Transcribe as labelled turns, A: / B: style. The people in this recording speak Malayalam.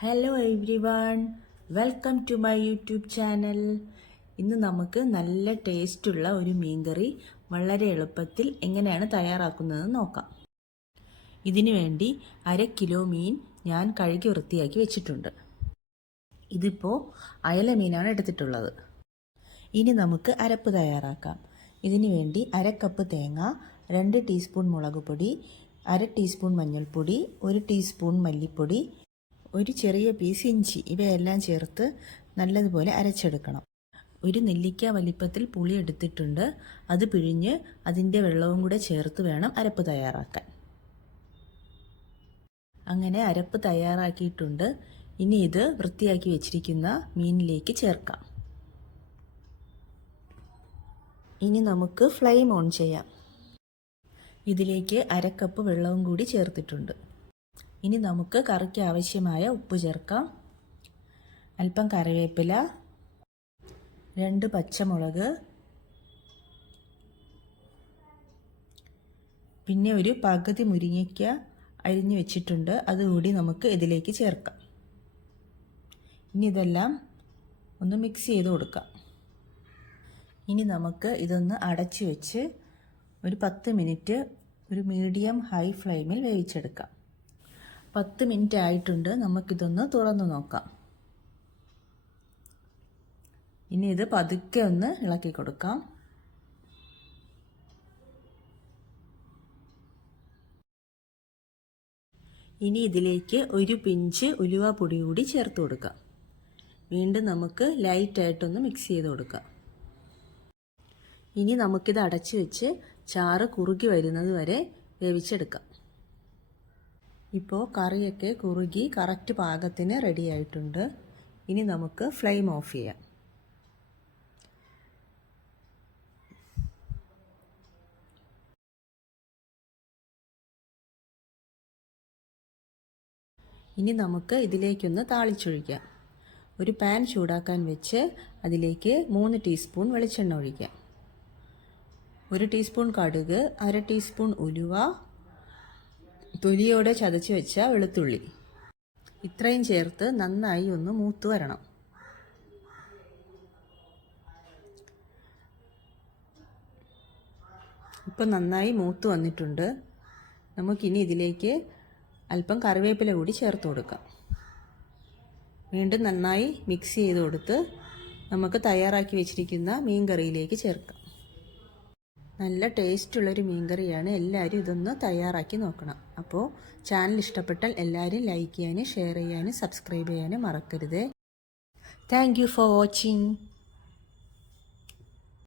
A: Hello everyone welcome to my YouTube channel ഇന്ന് നമുക്ക് നല്ല ടേസ്റ്റുള്ള ഒരു മീൻകറി വളരെ എളുപ്പത്തിൽ എങ്ങനെയാണ് തയ്യാറാക്കുന്നത് നോക്കാം. ഇതിനു വേണ്ടി അര കിലോ മീൻ ഞാൻ കഴുകി വൃത്തിയാക്കി വെച്ചിട്ടുണ്ട്. ഇതിപ്പോൾ അയല മീനാണ് എടുത്തിട്ടുള്ളത്. ഇനി നമുക്ക് അരപ്പ് തയ്യാറാക്കാം. ഇതിനു വേണ്ടി അര കപ്പ് തേങ്ങ രണ്ട് ടീസ്പൂൺ മുളക് പൊടി അര ടീസ്പൂൺ മഞ്ഞൾപ്പൊടി ഒരു ടീസ്പൂൺ മല്ലിപ്പൊടി ഒരു ചെറിയ പീസ് ഇഞ്ചി ഇവയെല്ലാം ചേർത്ത് നല്ലതുപോലെ അരച്ചെടുക്കണം. ഒരു നെല്ലിക്ക വലിപ്പത്തിൽ പുളി എടുത്തിട്ടുണ്ട്. അത് പിഴിഞ്ഞ് അതിന്റെ വെള്ളവും കൂടെ ചേർത്ത് വേണം അരപ്പ് തയ്യാറാക്കാൻ. അങ്ങനെ അരപ്പ് തയ്യാറാക്കിയിട്ടുണ്ട്. ഇനി ഇത് വൃത്തിയാക്കി വെച്ചിരിക്കുന്ന മീനിലേക്ക് ചേർക്കാം. ഇനി നമുക്ക് ഫ്ലെയിം ഓൺ ചെയ്യാം. ഇതിലേക്ക് അരക്കപ്പ് വെള്ളവും കൂടി ചേർത്തിട്ടുണ്ട്. ഇനി നമുക്ക് കറിക്ക് ആവശ്യമായ ഉപ്പ് ചേർക്കാം. അല്പം കറിവേപ്പില രണ്ട് പച്ചമുളക് പിന്നെ ഒരു പകുതി മുരിങ്ങയ്ക്ക അരിഞ്ഞു വെച്ചിട്ടുണ്ട്. അതുകൂടി നമുക്ക് ഇതിലേക്ക് ചേർക്കാം. ഇനി ഇതെല്ലാം ഒന്ന് മിക്സ് ചെയ്ത് കൊടുക്കാം. ഇനി നമുക്ക് ഇതൊന്ന് അടച്ചു വെച്ച് ഒരു പത്ത് മിനിറ്റ് ഒരു മീഡിയം ഹൈ ഫ്ലെയിമിൽ വേവിച്ചെടുക്കാം. പത്ത് മിനിറ്റ് ആയിട്ടുണ്ട്. നമുക്കിതൊന്ന് തുറന്നു നോക്കാം. ഇനി ഇത് പതുക്കെ ഒന്ന് ഇളക്കി കൊടുക്കാം. ഇനി ഇതിലേക്ക് ഒരു പിഞ്ച് ഉലുവ പൊടി കൂടി ചേർത്ത് കൊടുക്കാം. വീണ്ടും നമുക്ക് ലൈറ്റായിട്ടൊന്ന് മിക്സ് ചെയ്ത് കൊടുക്കാം. ഇനി നമുക്കിത് അടച്ചു വെച്ച് ചാറ് കുറുകി വരുന്നത് വരെ വേവിച്ചെടുക്കാം. ഇപ്പോൾ കറിയൊക്കെ കുറുകി കറക്റ്റ് പാകത്തിന് റെഡി ആയിട്ടുണ്ട്. ഇനി നമുക്ക് ഫ്ലെയിം ഓഫ് ചെയ്യാം. ഇനി നമുക്ക് ഇതിലേക്കൊന്ന് താളിച്ചൊഴിക്കാം. ഒരു പാൻ ചൂടാക്കാൻ വെച്ച് അതിലേക്ക് മൂന്ന് ടീസ്പൂൺ വെളിച്ചെണ്ണ ഒഴിക്കാം. ഒരു ടീസ്പൂൺ കടുക് അര ടീസ്പൂൺ ഉലുവ തൊലിയോടെ ചതച്ച് വെച്ച വെളുത്തുള്ളി. ഇത്രയും ചേർത്ത് നന്നായി ഒന്ന് മൂത്ത് വരണം. ഇപ്പം നന്നായി മൂത്ത് വന്നിട്ടുണ്ട്. നമുക്കിനി ഇതിലേക്ക് അല്പം കറിവേപ്പില കൂടി ചേർത്ത് കൊടുക്കാം. വീണ്ടും നന്നായി മിക്സ് ചെയ്ത് കൊടുത്ത് നമുക്ക് തയ്യാറാക്കി വെച്ചിരിക്കുന്ന മീൻ കറിയിലേക്ക് ചേർക്കാം. നല്ല ടേസ്റ്റുള്ളൊരു മീൻകറിയാണ് എല്ലാവരും ഇതൊന്ന് തയ്യാറാക്കി നോക്കണം. അപ്പോൾ ചാനൽ ഇഷ്ടപ്പെട്ടാൽ എല്ലാവരും ലൈക്ക് ചെയ്യാനും ഷെയർ ചെയ്യാനും സബ്സ്ക്രൈബ് ചെയ്യാനും മറക്കരുത്. Thank for watching.